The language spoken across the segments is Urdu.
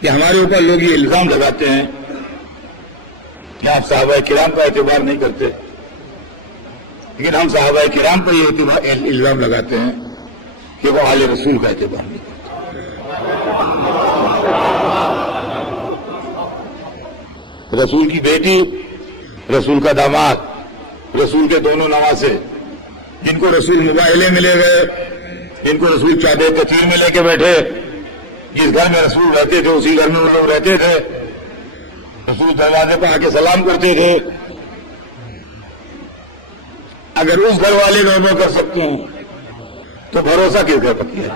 کہ ہمارے اوپر لوگ یہ الزام لگاتے ہیں کہ آپ صحابہ کرام کا اعتبار نہیں کرتے، لیکن ہم صحابہ کرام پر یہ الزام لگاتے ہیں کہ وہ آل رسول کا اعتبار نہیں کرتے۔ رسول کی بیٹی، رسول کا داماد، رسول کے دونوں نواسے، جن کو رسول مباہلے ملے گئے، جن کو رسول چادر کثیر میں لے کے بیٹھے، جس گھر میں رسول رہتے تھے اسی گھر میں وہ لوگ رہتے تھے، رسول دروازے پہ آ کے سلام کرتے تھے۔ اگر اس گھر والے گھر کر سکتے ہیں تو بھروسہ کس گھر پر کیا؟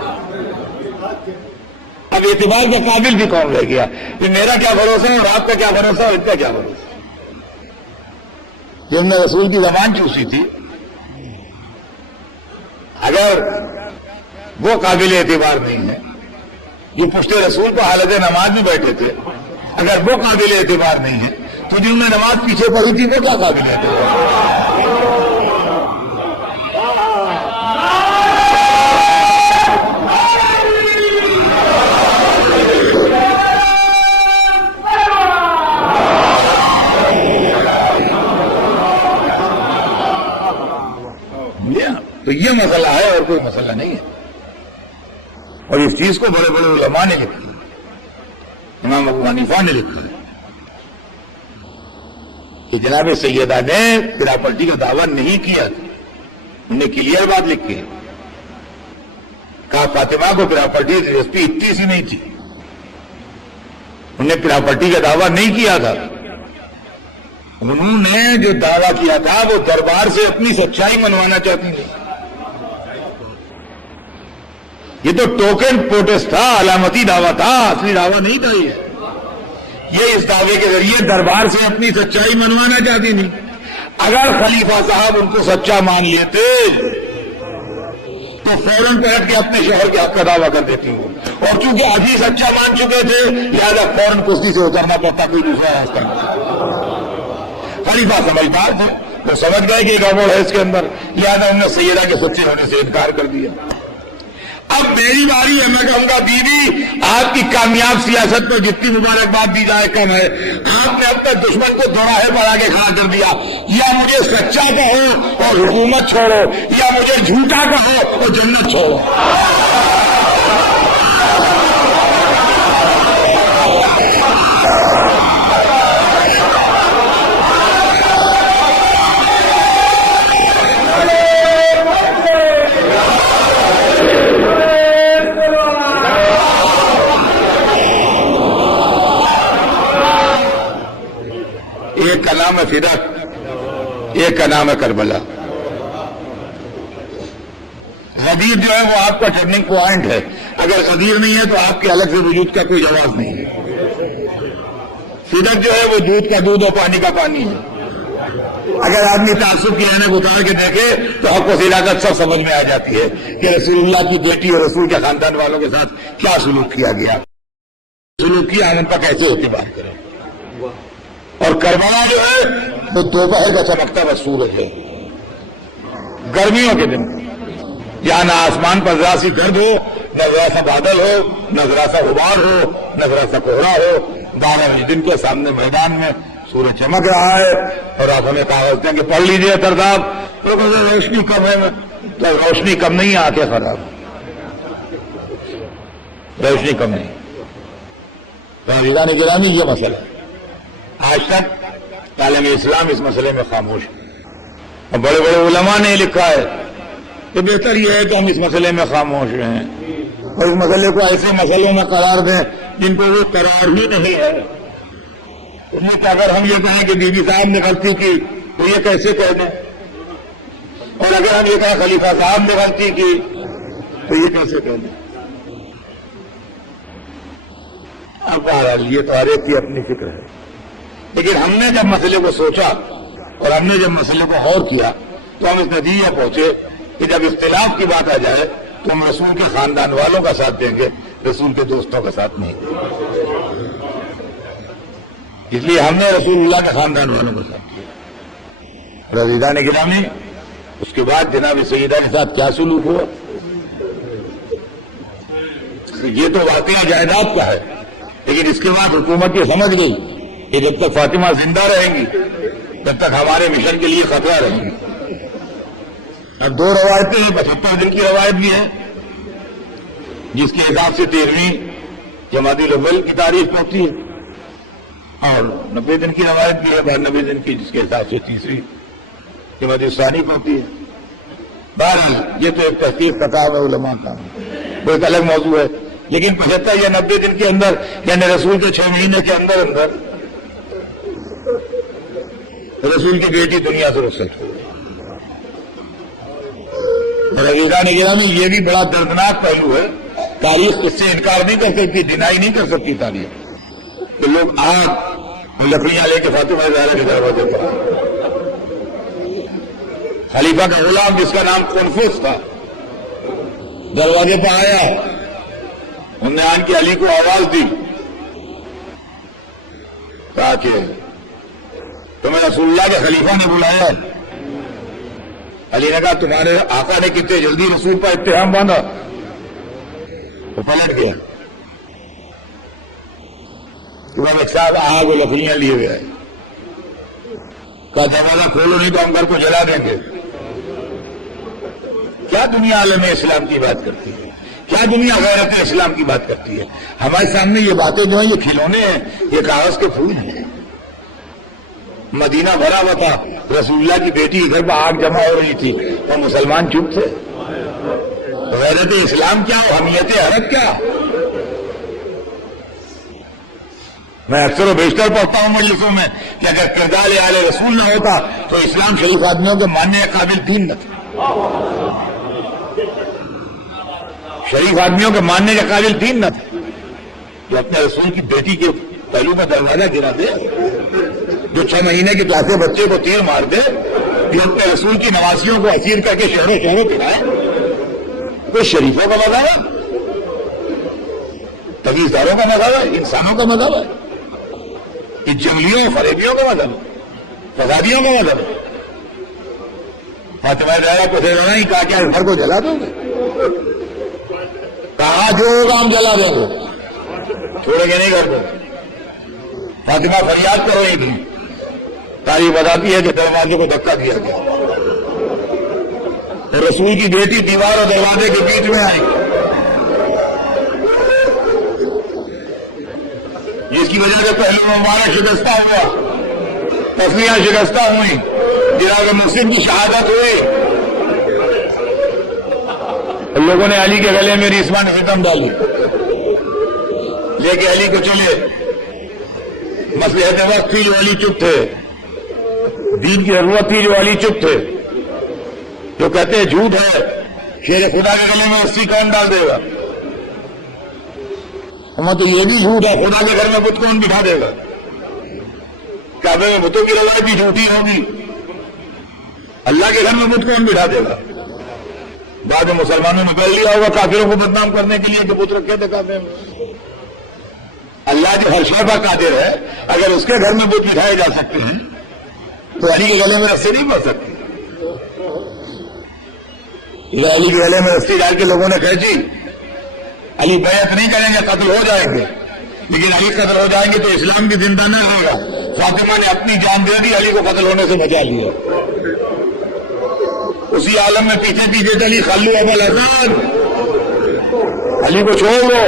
اب اعتبار کے قابل بھی کون رہ گیا کہ میرا کیا بھروسہ ہے اور آپ کا کیا بھروسہ اور اس کا کیا بھروسہ؟ جس نے رسول کی زبان چوسی تھی، اگر وہ قابل اعتبار نہیں ہے، یہ پشت رسول کو حالت نماز میں بیٹھے تھے، اگر وہ قابل اعتبار نہیں ہے تو جن نے نماز پیچھے پڑھی تھی وہ کیا قابل اعتبار؟ تو یہ مسئلہ ہے اور کوئی مسئلہ نہیں ہے، اور اس چیز کو بڑے بڑے علماء نے لکھا ہے، امام ابو حنیفہ نے لکھا ہے کہ جناب سیدہ نے پراپرٹی کا دعویٰ نہیں کیا تھا، انہوں نے کلیئر بات لکھی ہے، کہا فاطمہ کو پراپرٹی دلچسپی اتنی سی نہیں تھی، انہوں نے پراپرٹی کا دعویٰ نہیں کیا تھا، انہوں نے جو دعویٰ کیا تھا وہ دربار سے اپنی سچائی منوانا چاہتی تھی۔ یہ تو ٹوکن پروٹیسٹ تھا، علامتی دعویٰ تھا، اصلی دعویٰ نہیں تھا۔ یہ اس دعوے کے ذریعے دربار سے اپنی سچائی منوانا چاہتی تھی۔ اگر خلیفہ صاحب ان کو سچا مان لیتے تو فوراً پلٹ کے اپنے شوہر کے حق کا دعویٰ کر دیتی ہوں، اور چونکہ عزیز سچا مان چکے تھے لہذا فوراً کشتی سے اترنا پڑتا، کوئی دوسرا راستہ نہیں۔ خلیفہ سمجھدار تھے، وہ سمجھ گئے کہ گڑبڑ ہے اس کے اندر، لہذا انہوں نے سیدہ کے سچے ہونے سے انکار کر دیا۔ اب میری باری ہے، میں کہوں گا بیوی آپ کی کامیاب سیاست پر جتنی مبارکباد دی جائے کم ہے، آپ نے اب تک دشمن کو دوراہے پر آگے کھڑا کر دیا، یا مجھے سچا کہو اور حکومت چھوڑو، یا مجھے جھوٹا کہو اور جنت چھوڑو۔ ایک کا نام ہے فدق، ایک کا نام ہے کربلا۔ غدیر جو ہے وہ آپ کا ٹرننگ پوائنٹ ہے، اگر غدیر نہیں ہے تو آپ کے الگ سے وجود کا کوئی جواز نہیں ہے۔ فدق جو ہے وہ دودھ کا دودھ اور پانی کا پانی ہے۔ اگر آدمی تعصب کی عینک اتار کے دیکھے تو حق و صداقت سب سمجھ میں آ جاتی ہے کہ رسول اللہ کی بیٹی اور رسول کے خاندان والوں کے ساتھ کیا سلوک کیا گیا، سلوک کیا ہم ان پر کیسے اعتبار کریں۔ اور کربلا جو ہے وہ دوپہر کا چمکتا ہوا سورج ہے، گرمیوں کے دن، یا نہ آسمان پر ذرا سی گرد ہو، نہ ذرا سا بادل ہو، نہ ذرا سا غبار ہو، نہ ذرا سا کوہرا ہو، 12 بجے دن کے سامنے میدان میں سورج چمک رہا ہے، اور آپ ہمیں کاغذ دیں کہ پڑھ لیجئے ترداب، تو روشنی کم ہے، تو روشنی کم نہیں ہے، آنکھیں خراب، روشنی کم نہیں۔ عزیزان گرامی یہ مسئلہ ہے، آج تک عالم اسلام اس مسئلے میں خاموش ہے، اور بڑے بڑے علماء نے لکھا ہے کہ بہتر یہ ہے کہ ہم اس مسئلے میں خاموش رہیں اور اس مسئلے کو ایسے مسئلوں میں قرار دیں جن کو وہ قرار ہی نہیں ہے۔ اس میں اگر ہم یہ کہیں کہ بی بی صاحب نے غلطی کی تو یہ کیسے کہہ دیں، اور اگر ہم یہ کہیں خلیفہ صاحب نے غلطی کی تو یہ کیسے کہہ دیں۔ اب بہرحال یہ تو ہر ایک کی اپنی فکر ہے، لیکن ہم نے جب مسئلے کو سوچا اور ہم نے جب مسئلے کو غور کیا تو ہم اس نتیجے پہنچے کہ جب اختلاف کی بات آ جائے تو ہم رسول کے خاندان والوں کا ساتھ دیں گے، رسول کے دوستوں کا ساتھ نہیں دیں گے۔ اس لیے ہم نے رسول اللہ کے خاندان والوں کا ساتھ دیا۔ عزیزان گرامی، اس کے بعد جناب سیدہ کے ساتھ کیا سلوک ہوا، یہ تو واقعہ جائیداد کا ہے، لیکن اس کے بعد حکومت یہ سمجھ گئی کہ جب تک فاطمہ زندہ رہیں گی تب تک ہمارے مشن کے لیے خطرہ رہیں گی۔ اب 2 روایتیں ہیں، 75 دن کی روایت بھی ہے جس کے حساب سے 13ویں جمادی الاول کی تاریخ ہوتی ہے، اور 90 دن کی روایت بھی ہے 92 دن کی جس کے حساب سے 3ری جمادی الثانی ہوتی ہے۔ بہرحال یہ تو ایک تحقیق کا کام ہے، علماء کا وہ ایک الگ موضوع ہے، لیکن 75 یا 90 دن کے اندر یعنی رسول کے 6 مہینے کے اندر رسول کی بیٹی دنیا سے رخصت ہوئی۔ اور عزیزان گرامی یہ بھی بڑا دردناک پہلو ہے، تاریخ اس سے انکار نہیں کر سکتی، ڈینائی نہیں کر سکتی تاریخ، کہ لوگ آگ اور لکڑیاں لے کے فاطمہ زہرا کے دروازے پر آئے۔ خلیفہ کا غلام جس کا نام کنفوس تھا دروازے پر آیا، انہوں نے آن کے علی کو آواز دی، کہا کہ تمہیں رسول اللہ کے خلیفہ نے بلایا۔ علی نے کہا تمہارے آقا نے کتنے جلدی رسول پر اتہام باندھا، وہ پلٹ گیا، تمہیں ایک ساتھ آگ و لکڑیاں لیے ہوئے، کہا دروازہ کھولو نہیں تو ہم گھر کو جلا دیں گے۔ کیا دنیا عالم اسلام کی بات کرتی ہے، کیا دنیا غیرت اسلام کی بات کرتی ہے؟ ہمارے سامنے یہ باتیں جو ہیں یہ کھلونے ہیں، یہ کاغذ کے پھول ہیں۔ مدینہ بھرا ہوا تھا، رسول اللہ کی بیٹی گھر پر آگ جمع ہو رہی تھی اور مسلمان چپ تھے۔ غیرت اسلام کیا اور حمیت عرب کیا؟ میں اکثر و بیشتر پڑھتا ہوں مجلسوں میں کہ اگر کردار آل رسول نہ ہوتا تو اسلام شریف آدمیوں کے ماننے کے قابل دین نہ تھا، شریف آدمیوں کے ماننے کے قابل دین نہ تھا۔ جو اپنے رسول کی بیٹی کے پہلو میں دروازہ گرا دے، جو 6 مہینے کے پیاسے بچے کو تیر مار دے، جو اپنے رسول کی نوازیوں کو اسیر کر کے شہروں شہروں پھرائے، کوئی شریفوں کا مذہب ہے؟ تمیزداروں کا مذہب ہے؟ انسانوں کا مذہب ہے؟ یہ جنگلیوں فریبیوں کا مذہب ہے؟ فسادیوں کا مذہب ہے؟ فاطمہ زہرا کو دینا نہیں کہا کیا اس گھر کو جلا دو گے؟ کہا جو ہوگا ہم جلا دیں گے، چھوڑیں گے نہیں گھر کو۔ فاطمہ فریاد کر رہی تھی، تاریخ بتاتی ہے کہ دروازے کو دھکا دیا گیا اور رسول کی بیٹی دیوار اور دروازے کے بیچ میں آئی، جس کی وجہ سے پہلو مبارک شکستہ ہوا، تسلیاں شکستہ ہوئی، جناب مسلم کی شہادت ہوئی، لوگوں نے علی کے گلے میں ریسمان ختم ڈالی، لے کے علی کو چلے۔ مصلحت وقت تھی جو علی چپ تھے، دین کی ضرورت تھی جو علی چپ تھے، جو کہتے ہیں جھوٹ ہے، شیر خدا کے گلے میں رسی کون ڈال دے گا؟ ہمیں تو یہ بھی جھوٹ ہے، خدا کے گھر میں بت کون بٹھا دے گا؟ کعبے میں بتوں کی روایت بھی جھوٹی ہوگی، اللہ کے گھر میں بت کون بٹھا دے گا؟ بعد میں مسلمانوں نے کر لیا ہوگا کافروں کو بدنام کرنے کے لیے کہ بت رکھے تھے کعبے میں۔ اللہ جو ہر شے پر قادر ہے، اگر اس کے گھر میں بت بٹھائے جا سکتے ہیں تو علی کے گلے میں رسی نہیں پڑ سکتی۔ علی کے گلے میں رسی ڈال کے لوگوں نے کہا جی علی بیعت نہیں کریں گے، قتل ہو جائیں گے، لیکن علی قتل ہو جائیں گے تو اسلام بھی زندہ نہ ہوگا۔ فاطمہ نے اپنی جان دے دی، علی کو قتل ہونے سے بچا لیا۔ اسی عالم میں پیچھے پیچھے چلی، خلو ابا الحسن، علی کو چھوڑ دو،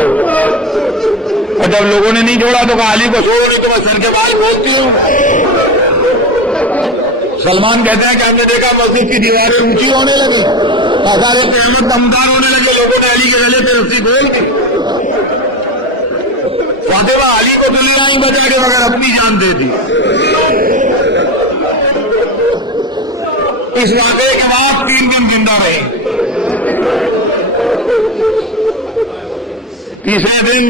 اور جب لوگوں نے نہیں چھوڑا تو کہا علی کو چھوڑو نہیں تو میں سر کے بال کھولتی ہوں۔ سلمان کہتے ہیں کہ ہم نے دیکھا مسجد کی دیواریں اونچی ہونے لگی، آثار قیامت دمدار ہونے لگے، لوگوں نے علی کے گلے پہ رسی کھول دی۔ فاطمہ علی کو دنیا ہی بچا کے مگر اپنی جان دے دی۔ اس واقعے کے بعد 3 دن زندہ رہی۔ تیسرے دن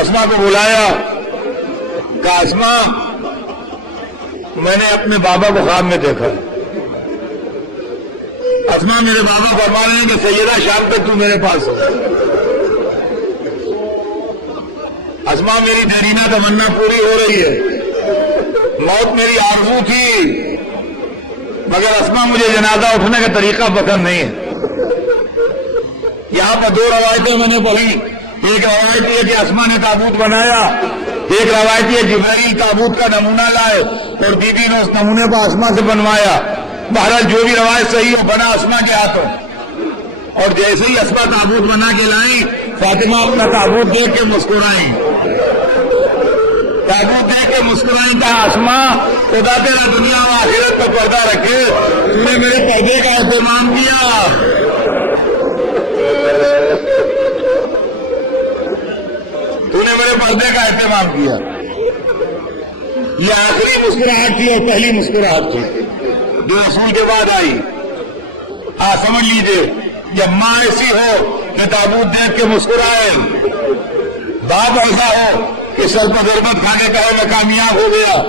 اسما کو بلایا، کہا اسما میں نے اپنے بابا کو خواب میں دیکھا۔ اسما میرے بابا فرما رہے ہیں کہ سیدہ شام تک تو میرے پاس ہو۔ اسما میری دیرینہ تمنا پوری ہو رہی ہے، موت میری آرزو تھی، مگر اسما مجھے جنازہ اٹھنے کا طریقہ پسند نہیں ہے۔ یہاں پر 2 روایتیں میں نے پڑھی، ایک روایت یہ کہ اسما نے تابوت بنایا، ایک روایت یہ جبرائیل تابوت کا نمونہ لائے اور بی بی نے اس نمونے کو اسما سے بنوایا۔ بہرحال جو بھی روایت صحیح ہو بنا اسما کے ہاتھوں، اور جیسے ہی اسما تابوت بنا کے لائیں فاطمہ اپنا تابوت دیکھ کے مسکرائیں، تابوت دیکھ کے مسکرائیں، کہا اسما خدا تیرا دنیا و آخرت کا پردہ رکھے، تو نے میرے پردے کا اہتمام کیا۔ تو نے میرے پردے کا اہتمام کیا۔ یہ آخری مسکراہٹ تھی اور پہلی مسکراہٹ تھی جو رسول کے بعد آئی۔ سمجھ لیجیے، جب ماں ایسی ہو کہ تابوت دیکھ کے مسکرائے، باپ ایسا ہو کہ سر پر ضربت کھا کے کہے میں کامیاب ہو گیا،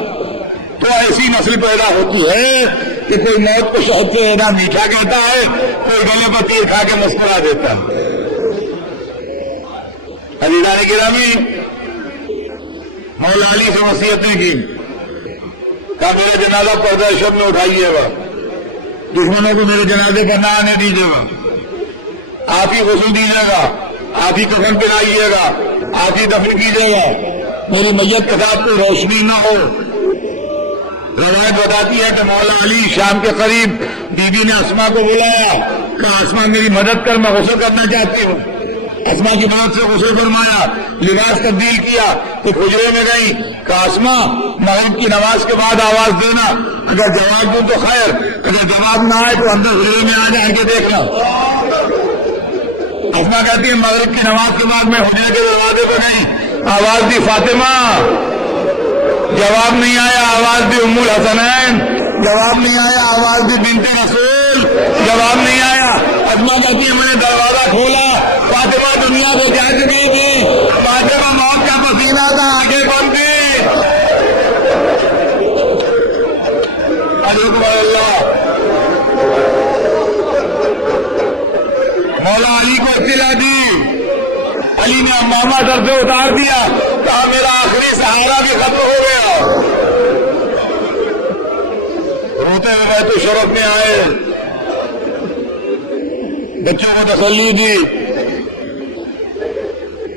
تو ایسی نسل پیدا ہوتی ہے کہ کوئی موت کو شہد سے اینا میٹھا کہتا ہے، کوئی گلے پر تیر کھا کے مسکرا دیتا ہے۔ عزیزان گرامی، مولا علی سے وصیتیں کی، کہا میرے جنازہ پردہ شب میں اٹھائیے گا، دشمنوں کو میرے جنازے پر نہ آنے دیجیے گا، آپ ہی غسل دیجیے گا، آپ ہی کفن پہنائیے گا، آپ ہی دفن کیجیے گا، میری میت کے ساتھ کوئی روشنی نہ ہو۔ روایت بتاتی ہے کہ مولا علی شام کے قریب بی بی نے اسما کو بلایا، کہا اسما میری مدد کر، میں غسل کرنا چاہتی ہوں۔ اسما کی مدد سے غسل فرمایا، لباس تبدیل کیا، تو حجرے میں گئی، کہا اسما مغرب کی نماز کے بعد آواز دینا، اگر جواب دوں تو خیر، اگر جواب نہ آئے تو اندر حجرے میں آ جا کے دیکھنا۔ اسما کہتی ہے مغرب کی نماز کے بعد میں حجرے کے دروازے پہ گئی، آواز دی فاطمہ، جواب نہیں آیا، آواز دی ام الحسنین، جواب نہیں آیا، آواز دی بنت رسول، جواب نہیں آیا۔ اسما کہتی ہے میں نے دروازہ کھولا، فاطمہ دنیا سے جا چکی تھی، فاطمہ موت کا پسینہ تھا، آنکھیں بند تھی۔ اللہ مولا علی کو اطلاع دی، علی نے امامہ سر سے اتار دیا، کہا میرا آخری سہارا بھی ختم ہو گیا۔ روتے ہوئے بیت الشرف میں آئے، بچوں کو تسلی دی،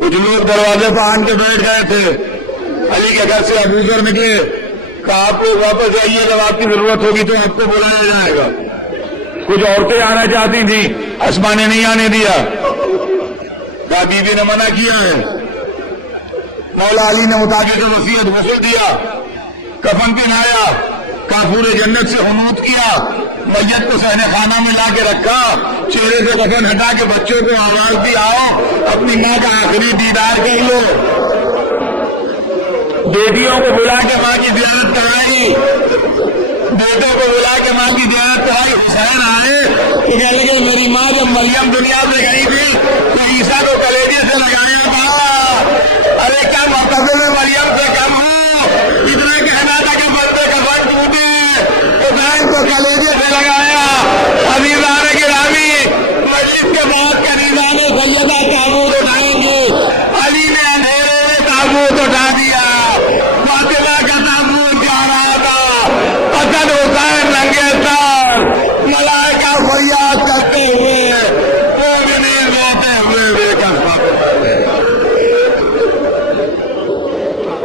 کچھ لوگ دروازے پر آن کے بیٹھ گئے تھے، علی کے گھر سے ابو ذر نکلے، کہا آپ کو واپس جائیے، جب آپ کی ضرورت ہوگی تو آپ کو بلایا جائے گا۔ کچھ عورتیں آنا چاہتی تھیں، اسما نے نہیں آنے دیا، کہا بی بی نے منع کیا ہے۔ مولا علی نے مطابق وصیت غسل دیا، کفن پہنایا، کافور جنت سے حنوط کیا، میت کو صحن خانہ میں لا کے رکھا، چہرے سے کفن ہٹا کے بچوں کو آواز دی آؤ اپنی ماں کا آخری دیدار کر لو۔ بیٹیوں کو بلا کے ماں کی زیارت کرائی، بیٹوں کو بلا کے ماں کی زیارت کرائی۔ حسین آئے تو کہنے لگے میری ماں جب مریم دنیا سے